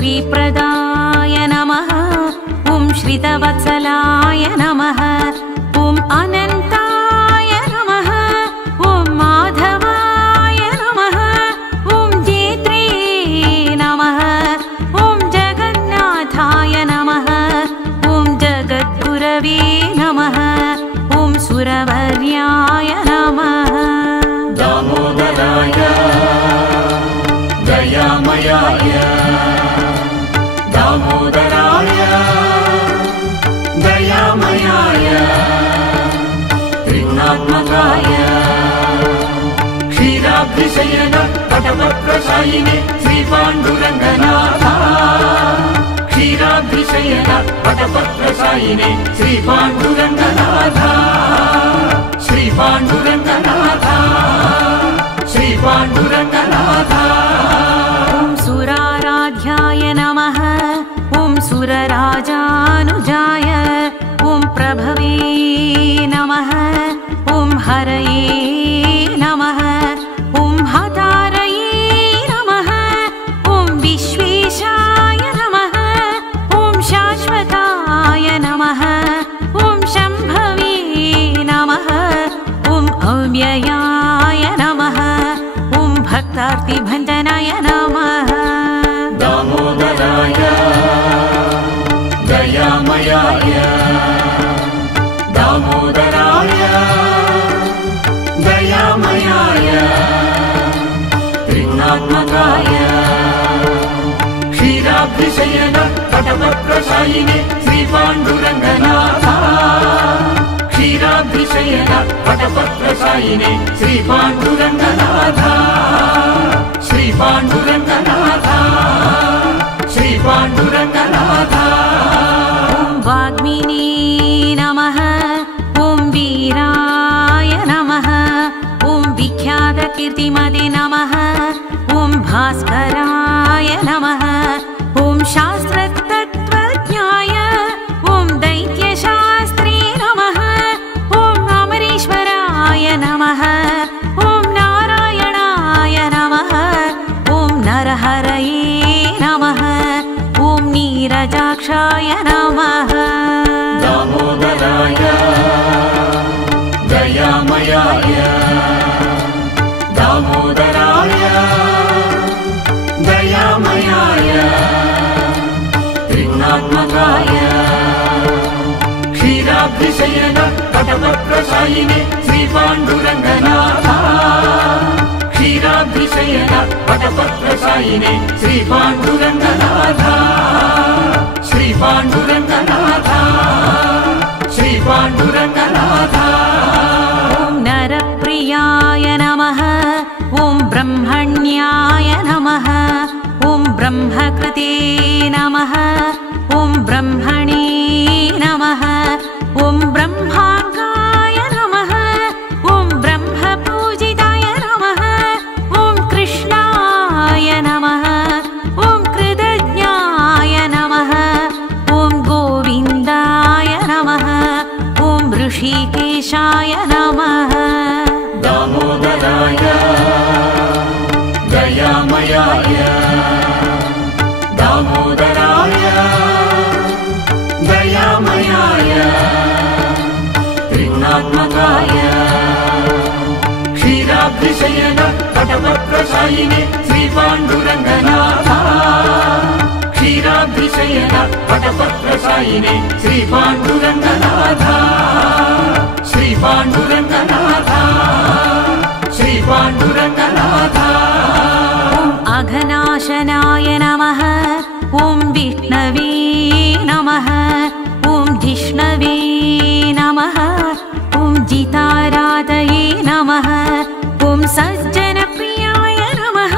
श्रीप्रदाय नमः। ॐ श्रितवत्सलाय नमः। ॐ अनन्ताय नमः। ॐ माधवाय नमः। ॐ जेत्रे नमः। ॐ जगन्नाथाय नमः। ॐ जगद्गुरवे नमः। ॐ सुरवर्याय नमः। दामोदराय दयामयाय दामोदराय दयामयाय त्रिगुणात्मकाय क्षीराब्धिशयन पटपत्रशायिने श्रीपाण्डुरङ्गनाथ। क्षीराब्धिशयन पटपत्रशायिने श्रीपाण्डुरङ्गनाथ। श्रीपाण्डुरङ्गनाथ श्रीपाण्डुरङ्गनाथ। ॐ सुराराध्याय नमः। ॐ सुरराजानुजाय ॐ प्रभवे नमः। ॐ हरये नमः। ॐ हतारये नमः। ॐ विश्वेशाय नमः। ॐ शाश्वताय नमः। ॐ शम्भवे नमः। ॐ अव्ययाय नमः। ॐ भक्तार्तिभञ्जनाय नमः। दामोदराय दयामयाय दामोदराय दयामयाय त्रिगुणात्मकाय क्षीराब्धिशयन पटपत्रशायिने श्रीपाण्डुरङ्गनाथ। क्षीराब्धिशयन पटपत्रशायिने श्रीपाण्डुरङ्गनाथ। श्रीपाण्डुरङ्गनाथ श्रीपाण्डुरङ्गनाथ। ॐ वाग्मिने नमः। ॐ वीराय नमः। ॐ विख्यातकीर्तिमते नमः। ॐ भास्कराय नमः। ॐ शास्त्रतत्त्वज्ञाय ॐ दैत्यशास्त्रे नमः। ॐ अमरेश्वराय नमः। ॐ नारायणाय नमः। ॐ नरहरये नमः। ॐ नीरजाक्षाय नमः। दामोदराय दयामयाय दामोदराय दयामयाय त्रिगुणात्मकाय क्षीराब्धिशयन पटपत्रशायिने श्रीपाण्डुरङ्गनाथ। क्षीराब्धिशयन पटपत्रशायिने श्रीपाण्डुरङ्गनाथ। श्रीपाण्डुरङ्गनाथ श्रीपाण्डुरङ्गनाथ। ॐ नरप्रियाय नमः। ॐ ब्रह्मण्याय नमः। ॐ ब्रह्मकृते नमः। ॐ ब्रह्मणे नमः। ॐ ब्रह्माङ्गाय नमः। ॐ ब्रह्मपूजिताय नमः। ॐ कृष्णाय नमः। ॐ कृतज्ञाय नमः। ॐ गोविन्दाय नमः। ॐ ऋषिकेशाय नमः। दामोदराय दयामयाय दामोदराय दयामयाय त्रिगुणात्मकाय क्षीराब्धिशयन पटपत्रशायिने श्रीपाण्डुरङ्गनाथ। क्षीराब्धिशयन पटपत्रशायिने श्रीपाण्डुरङ्गनाथ। श्रीपाण्डुरङ्गनाथ श्रीपाण्डुरङ्गनाथ। ॐ अघनाशनाय नमः। ॐ विष्णवे नमः। ॐ जिष्णवे नमः। ॐ जिताराधये नमः। ॐ सज्जनप्रियाय नमः।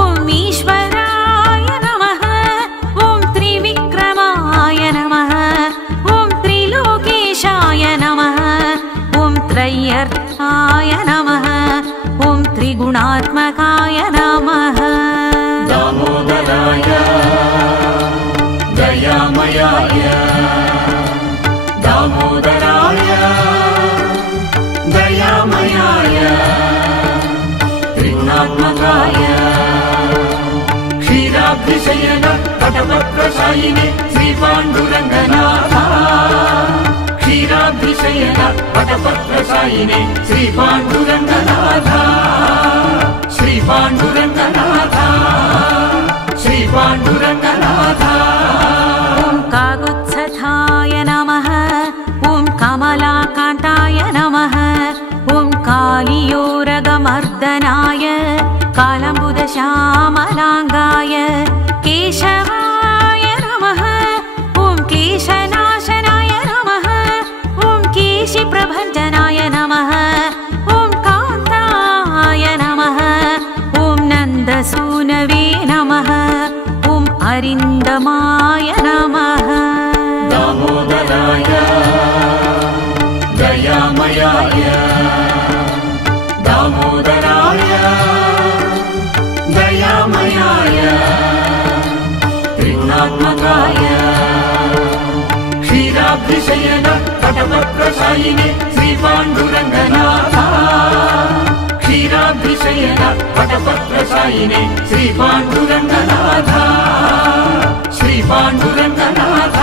ॐ ईश्वराय नमः। ॐ त्रिविक्रमाय नमः। ॐ त्रिलोकेशाय नमः। ॐ त्रय्यर्थाय नमः। ॐ त्रिगुणात्मकाय नमः। दामोदराय दयामयाय दामोदराय दयामयाय वटपत्रशायिने श्रीपाण्डुरङ्गनाथ क्षीराब्धिशयन वटपत्रशायिने श्रीपाण्डुरङ्गनाथ श्रीपाण्डुरङ्गनाथ श्रीपाण्डुरङ्गनाथ ॐ काकुत्स्थाय नमः ॐ कमलाकान्ताय नमः ॐ कालियोरगमर्दनाय कालम्बुदश्यामलाङ्गाय केशवाय नमः ॐ क्लेशनाशनाय नमः ॐ केशिप्रभञ्जनाय नमः ॐ कान्ताय नमः ॐ नन्दसूनवे नमः ॐ अरिन्दमाय नमः दामोदराय दयामयाय दामोदराय दयामयाय त्रिगुणात्मकाय क्षीराब्धिशयन वटपत्रशायिने श्रीपाण्डुरङ्गनाथ क्षीराब्धिशयन वटपत्रशायिने श्रीपाण्डुरङ्गनाथ श्रीपाण्डुरङ्गनाथ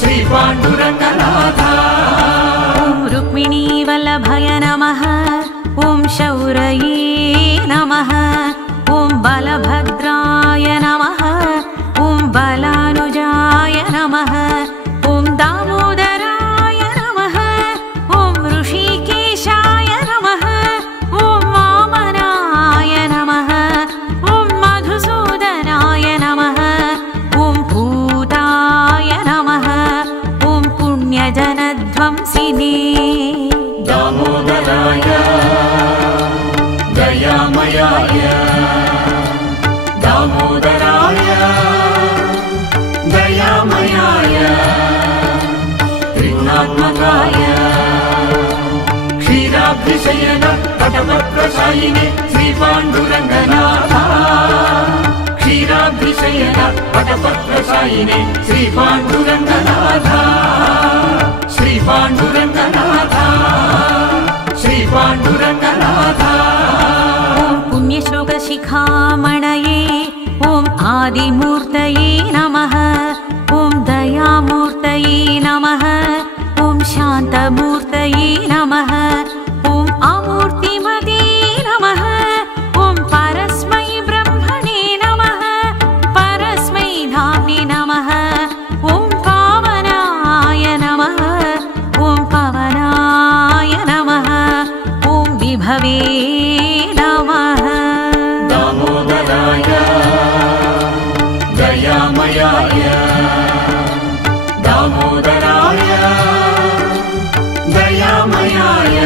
श्रीपाण्डुरङ्गनाथ ॐ रुक्मिणीवल्लभाय नमः ॐ शौरये नमः ॐ बलभद्राय नमः ॐ बलानुजाय नमः ॐ दामोदराय नमः ॐ ऋषिकेशाय नमः ॐ वामनाय नमः ॐ मधुसूदनाय नमः ॐ भूताय नमः ॐ पुण्यजनध्वंसिने दामोदराय दयामयाय दामोदराय दयामयाय त्रिगुणात्मकाय क्षीराब्धिशयन वटपत्रशायिने श्रीपाण्डुरङ्गनाथ क्षीराब्धिशयन वटपत्रशायिने श्रीपाण्डुरङ्गनाथ श्रीपाण्डुरङ्गनाथ श्रीपाण्डुरङ्गनाथ ॐ पुण्यश्लोकशिखामणये ॐ आदिमूर्तये नमः ॐ दयामूर्तये नमः ॐ शान्तमूर्तये नमः ॐ अमूर्तिमते नमः ॐ परस्मै ब्रह्मणे नमः परस्मै धाम्ने नमः ॐ पावनाय नमः ॐ पवनाय नमः ॐ विभवे नमः दामोदराय दयामयाय दामोदराय दयामयाय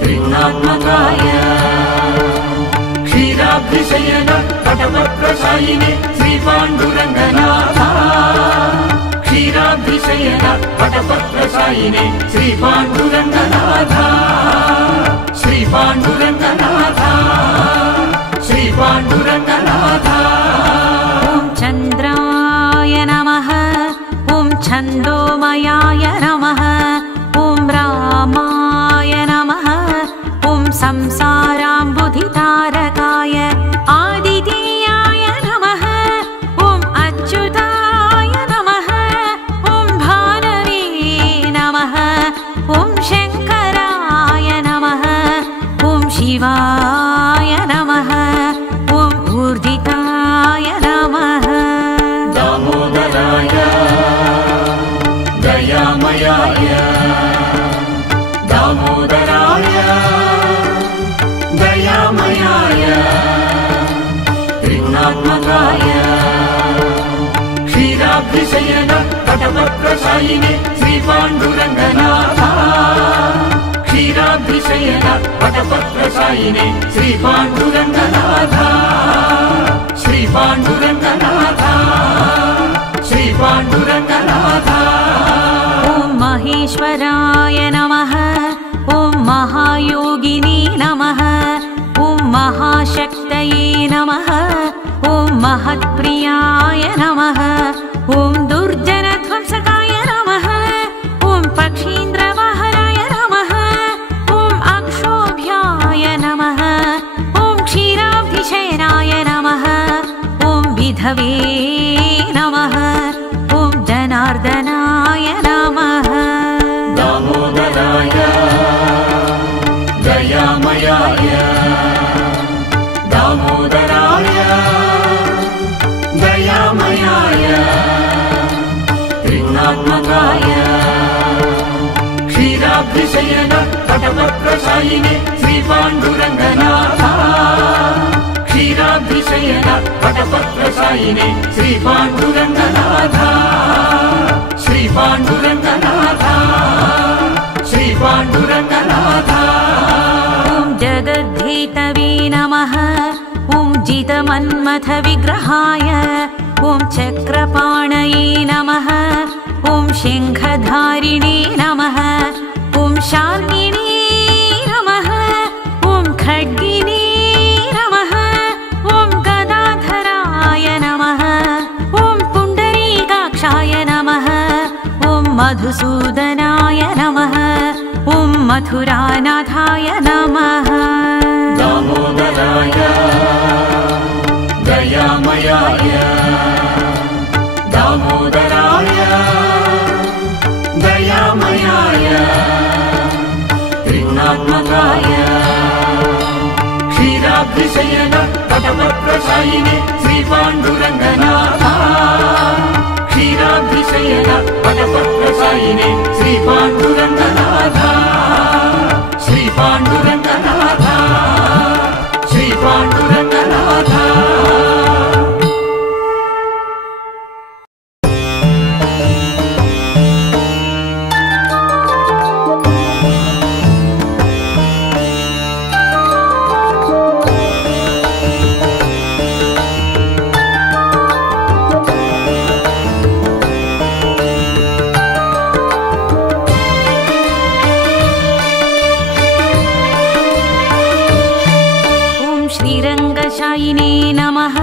त्रिगुणात्मकाय क्षीराब्धिशयन वटपत्रशायिने श्रीपाण्डुरङ्गनाथ क्षीराब्धिशयन वटपत्रशायिने श्रीपाण्डुरङ्गनाथ श्रीपाण्डुरङ्गनाथ श्रीपाण्डुरङ्गनाथ ॐ चन्द्राय नमः ॐ छन्दोमयाय नमः ॐ रामाय नमः ॐ संसाराम्बुधितारकाय आदिदेयाय नमः ॐ अच्युताय नमः ॐ भानवे नमः ॐ शङ्कराय नमः ॐ शिवाय नमः ॐ ऊर्जिताय नमः दामोदराय दयामयाय दामोदराय दयामयाय त्रिगुणात्मकाय क्षीराब्धिशयन वटपत्रशायिने श्रीपाण्डुरङ्गनाथ क्षीराब्धिशयन वटपत्रशायिने श्रीपाण्डुरङ्गनाथ श्रीपाण्डुरङ्गनाथ श्रीपाण्डुरङ्गनाथ ॐ महेश्वराय नमः ॐ महायोगिनी नमः ॐ महाशक्तये नमः ॐ महत्प्रियाय नमः ॐ दुर्जनध्वंसकाय नमः ॐ पक्षीन्द्रवाहनाय नमः ॐ अक्षोभ्याय नमः ॐ क्षीराब्धिशयनाय नमः ॐ विध दामोदराय नमः दामोदराय दयामयाय दामोदराय दयामयाय त्रिगुणात्मकाय क्षीराब्धिशयन पटपत्रशायिने श्रीपाण्डुरङ्गनाथ क्षीराब्धिशयन पटपत्रशायिने श्रीपाण्डुरङ्गनाथ श्रीपाण्डुरङ्गनाथ श्रीपाण्डुरङ्गनाथ ॐ जगद्धेतवे नमः ॐ जितमन्मथविग्रहाय ॐ चक्रपाणये नमः ॐ शङ्खधारिणे नमः ॐ शार्ङ्गिणे नमः ॐ खड्गिने नमः ॐ गदाधराय नमः ॐ पुण्डरीकाक्षाय नमः ॐ मधुसूदनाय नमः ॐ मथुरानाथाय नमः दामोदराय दयामयाय दामोदराय दयामयाय त्रिगुणात्मकाय क्षीराब्धिशयन पटपत्रशायिने श्रीपाण्डुरङ्गनाथ क्षीराब्धिशयन पटपत्रशायिने श्रीपाण्डुरङ्गनाथ श्रीपाण्डुरङ्गनाथ श्रीपाण्डुरङ्गनाथ श्रीरङ्गशायिने नमः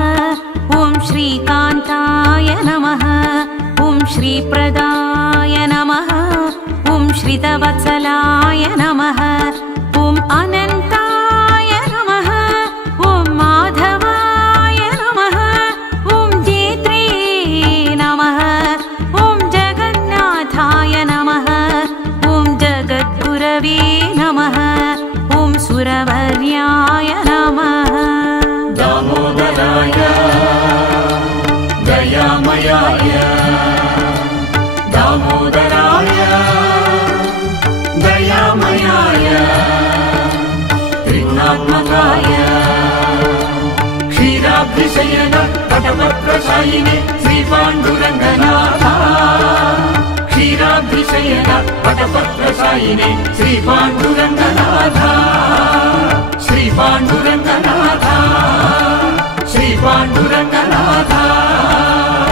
ॐ श्रीकान्ताय नमः ॐ श्रीप्रदाय नमः ॐ श्रितवत्सलाय नमः ॐ अनन्ताय नमः ॐ माधवाय नमः ॐ जेत्रे नमः ॐ जगन्नाथाय नमः ॐ जगद्गुरवे नमः ॐ सुरवर्याय नमः दामोदराय दयामयाय दामोदराय दयामयाय त्रिगुणात्मकाय क्षीराब्धिशयन पटपत्रशायिने श्रीपाण्डुरङ्गनाथ क्षीराब्धिशयन पटपत्रशायिने श्रीपाण्डुरङ्गनाथ श्रीपाण्डुरङ्गनाथ श्रीपाण्डुरङ्गनाथ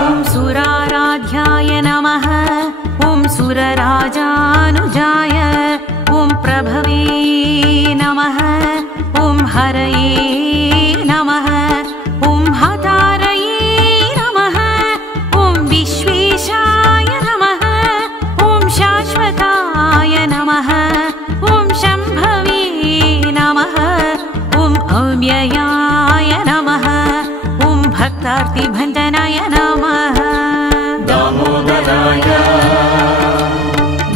ॐ सुराराध्याय नमः ॐ सुरराजानुजाय ॐ प्रभवे नमः ॐ हरये नमः ॐ हतारये नमः ॐ विश्वेशाय नमः ॐ शाश्वताय नमः ॐ शम्भवे नमः ॐ अव्ययाय नमः ॐ भक्तार्तिभञ्जनाय नमः दामोदराय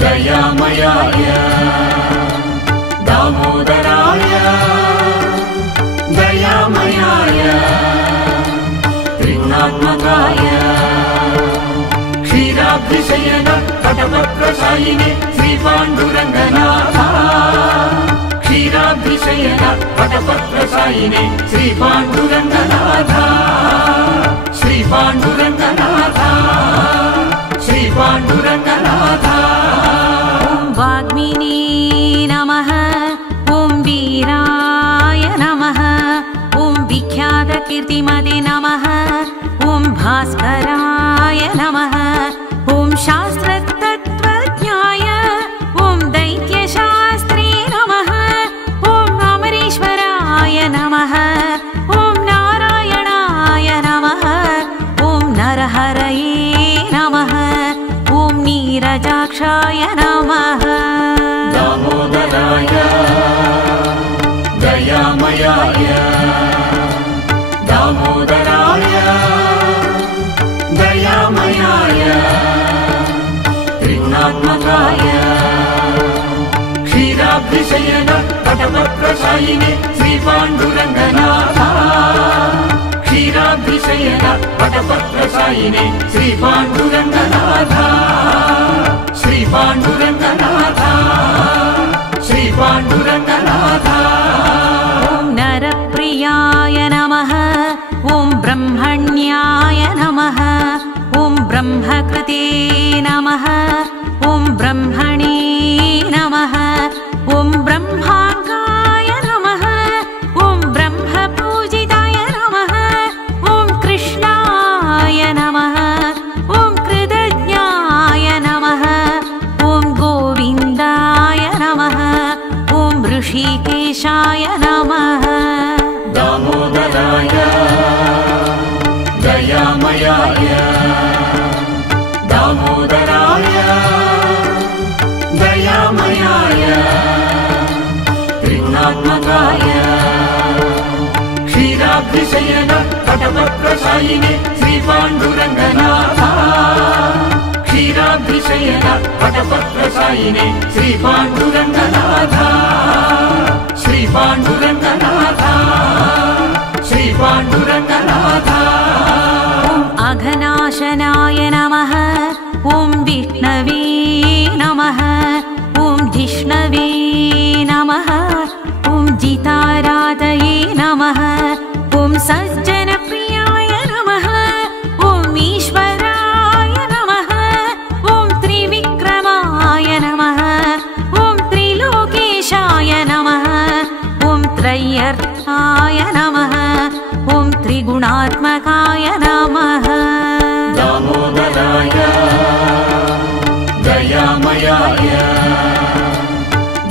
दयामयाय दामोदराय दयामयाय त्रिगुणात्मकाय क्षीराब्धिशयन पटपत्रशायिने श्रीपाण्डुरङ्गनाथ क्षीराब्धिशयन पटपत्रशायिने श्रीपाण्डुरङ्गनाथ श्रीपाण्डुरङ्गनाथ श्रीपाण्डुरङ्गनाथ ॐ वाग्मिने नमः ॐ वीराय नमः ॐ विख्यातकीर्तिमते नमः ॐ भास्कराय नमः ॐ शास्त्रतत्त्वज्ञाय ॐ दैत्यशास्त्रे नमः ॐ अमरेश्वराय नमः ॐ नारायणाय नमः ॐ नरहरये नमः ॐ नीरजाक्षाय नमः दामोदराय दयामयाय दामोदराय दयामयाय क्षीराब्धिशयन वटपत्रशायिने श्रीपाण्डुरङ्गनाथ क्षीराब्धिशयन वटपत्रशायिने श्रीपाण्डुरङ्गनाथ श्रीपाण्डुरङ्गनाथ श्रीपाण्डुरङ्गनाथ ॐ नरप्रियाय नमः ॐ ब्रह्मण्याय नमः ॐ ब्रह्मकृते नमः ॐ ब्रह्मणे नमः ॐ ब्रह्माङ्गाय नमः ॐ ब्रह्मपूजिताय नमः ॐ कृष्णाय नमः ॐ कृतज्ञाय नमः ॐ गोविन्दाय नमः ॐ ऋषिकेशाय नमः दामोदराय दयामयाय दामोदराय दयामयाय त्रिगुणात्मकाय क्षीराब्धिशयन वटपत्रशायिने श्रीपाण्डुरङ्गनाथ क्षीराब्धिशयन वटपत्रशायिने श्रीपाण्डुरङ्गनाथ श्रीपाण्डुरङ्गनाथ श्रीपाण्डुरङ्गनाथ ॐ अघनाशनाय नमः ॐ विष्णवे नमः ॐ जिष्णवे नमः ॐ जिताराधये नमः ॐ सज्जनप्रियाय नमः ॐ ईश्वराय नमः ॐ त्रिविक्रमाय नमः ॐ त्रिलोकेशाय नमः ॐ त्रय्यर्थाय नमः ॐ त्रिगुणात्मकाय नमः दामोदराय दयामयाय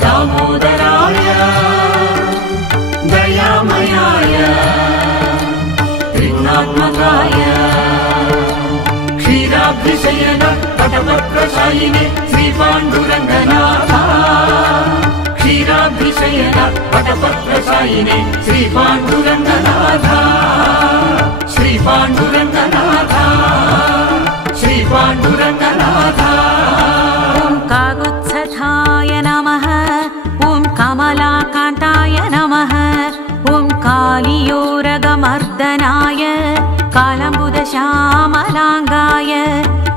दामोदराय दयामयाय त्रिगुणात्मकाय क्षीराब्धिशयन वटपत्रशायिने श्रीपाण्डुरङ्गनाथ क्षीराब्धिशयन वटपत्रशायिने श्रीपाण्डुरङ्गनाथ श्रीपाण्डुरङ्गनाथ श्रीपाण्डुरङ्गनाथ ॐ काकुत्स्थाय नमः ॐ कमलाकान्ताय नमः ॐ कालियोरगमर्दनाय कालम्बुदश्यामलाङ्गाय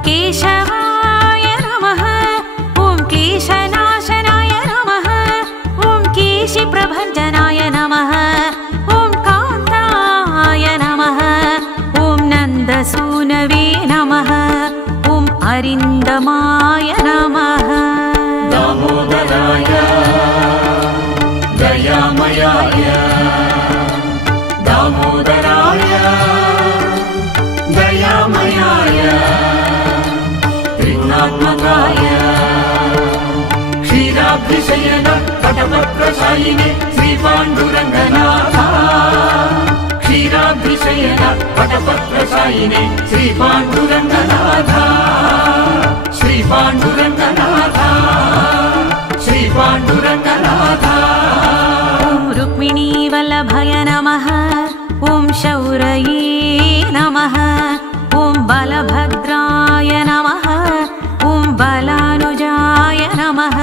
केशवाय नमः ॐ केशनाशनाय नमः ॐ केशिप्रभञ्जनाय नमः ॐ कान्ताय नमः ॐ नन्दसूनवे नमः ॐ अरिन्दमाय नमः दामोदराय दयामयाय दामोदराय दयामयाय त्रिगुणात्मकाय क्षीराब्धिशयन वटपत्रशायिने श्रीपाण्डुरङ्गनाथ क्षीराब्धिशयन वटपत्रशायिने श्रीपाण्डुरङ्गनाथ श्रीपाण्डुरङ्गनाथ श्रीपाण्डुरङ्गनाथ ॐ रुक्मिणीवल्लभाय नमः ॐ शौरये नमः ॐ बलभद्राय नमः ॐ बलानुजाय नमः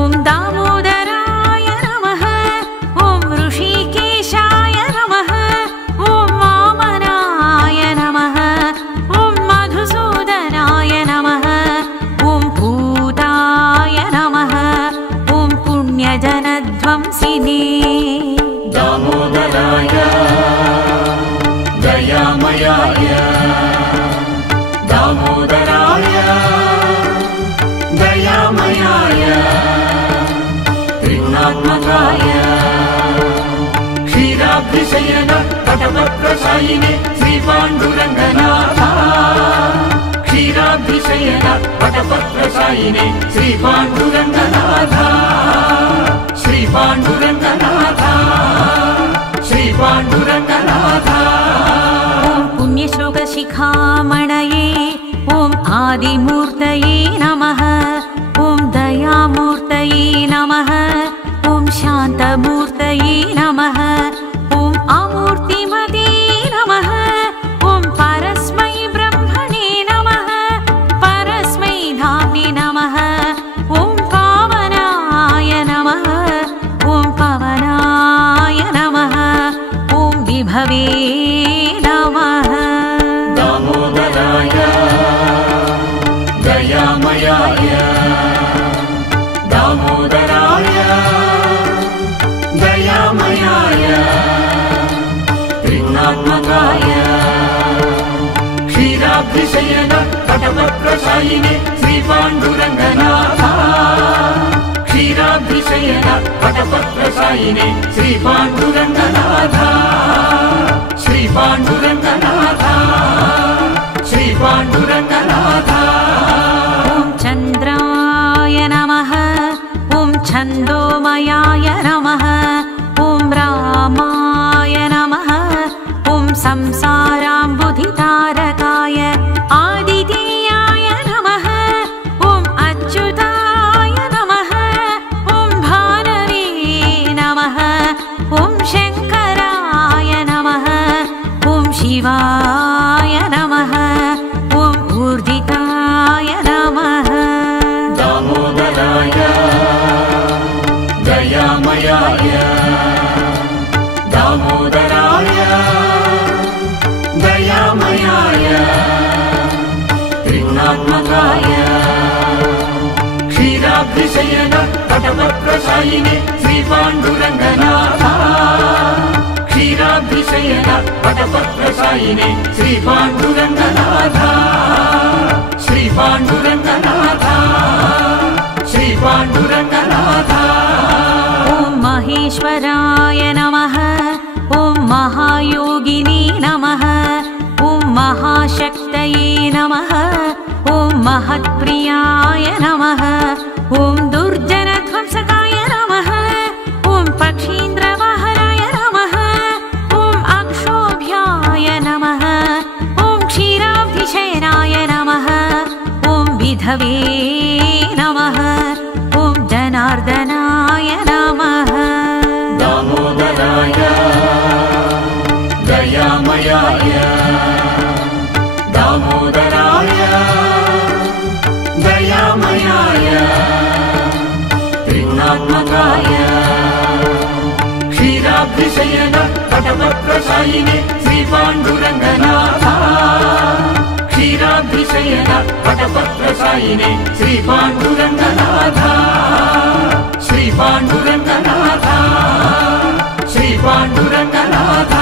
ॐ दामोदराय नमः ॐ ऋषिकेशाय नमः ॐ वामनाय नमः ॐ मधुसूदनाय नमः ॐ भूताय नमः ॐ पुण्यजनध्वंसिने दामोदराय दयामयाय दामोदराय दयामयाय त्रिगुणात्मकाय क्षीराब्धिशयन वटपत्रशायिने श्रीपाण्डुरङ्गनाथ क्षीराब्धिशयन वटपत्रशायिने श्रीपाण्डुरङ्गनाथ श्रीपाण्डुरङ्गनाथ श्रीपाण्डुरङ्गनाथ ॐ पुण्यश्लोकशिखामणये ॐ आदिमूर्तये नमः ॐ दयामूर्तये नमः ॐ शान्तमूर्तये नमः ॐ अमूर्तिमते नमः ॐ परस्मै ब्रह्मणे नमः परस्मै धाम्ने नमः ॐ पावनाय नमः दयामयाय दामोदराय दयामयाय त्रिगुणात्मकाय क्षीराब्धिशयन पटपत्रशायिने श्रीपाण्डुरङ्गनाथ क्षीराब्धिशयन पटपत्रशायिने श्रीपाण्डुरङ्गनाथ श्रीपाण्डुरङ्गनाथ श्रीपाण्डुरङ्गनाथ ॐ चन्द्राय नमः ॐ छन्दोमयाय नमः ॐ रामाय नमः ॐ संसाराम्बुधितारकाय आदितीयाय नमः ॐ अच्युताय नमः ॐ भानवे नमः ॐ शङ्कराय नमः ॐ शिवाय नमः ॐ ऊर्जिताय नमः दामोदराय दयामयाय दामोदराय दयामयाय त्रिगुणात्मकाय क्षीराब्धिशयन पटपत्रशायिने श्रीपाण्डुरङ्गनाथ क्षीराब्धिशयन पटपत्रशायिने श्रीपाण्डुरङ्गनाथ श्रीपाण्डुरङ्गनाथ श्रीपाण्डुरङ्गनाथ ॐ महेश्वराय नमः ॐ महायोगिनी नमः ॐ महाशक्तये नमः ॐ महत्प्रियाय नमः ॐ दुर्जनध्वंसकाय नमः ॐ पक्षीन्द्रवाहनाय नमः ॐ अक्षोभ्याय नमः ॐ क्षीराब्धिशयनाय नमः ॐ विधवे नमः ॐ जनार्दनाय नमः दामोदराय दयामयाय दामोदराय दयामयाय त्रिगुणात्मकाय क्षीराब्धिशयन पटपत्रशायिने श्रीपाण्डुरङ्गनाथ क्षीराब्धिशयन पटपत्रशायिने श्रीपाण्डुरङ्गनाथ श्रीपाण्डुरङ्गनाथ श्रीपाण्डुरङ्गनाथ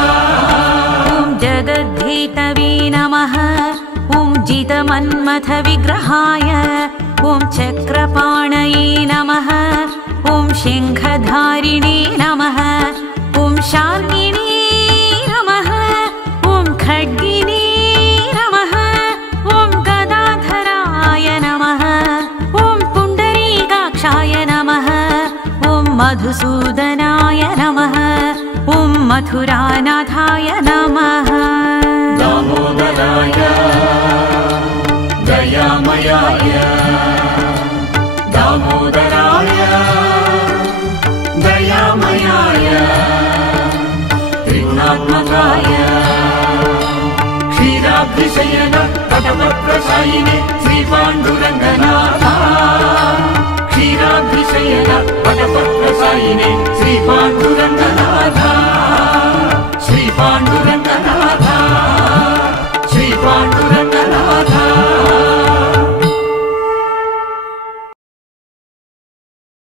ॐ जगद्धेतवे नमः ॐ जितमन्मथविग्रहाय ॐ चक्रपाणये नमः ॐ शङ्खधारिणे नमः ॐ शार्ङ्गिणे नमः ॐ खड्गिने नमः ॐ गदाधराय नमः ॐ पुण्डरीकाक्षाय नमः ॐ मधुसूदनाय नमः ॐ मथुरानाथाय नमः दामोदराय दयामयाय दामोदराय दयामयाय त्रिगुणात्मकाय क्षीराब्धिशयन पटपत्रशायिने श्रीपाण्डुरङ्गनाथ क्षीराब्धिशयन पटपत्रशायिने श्रीपाण्डुरङ्गनाथ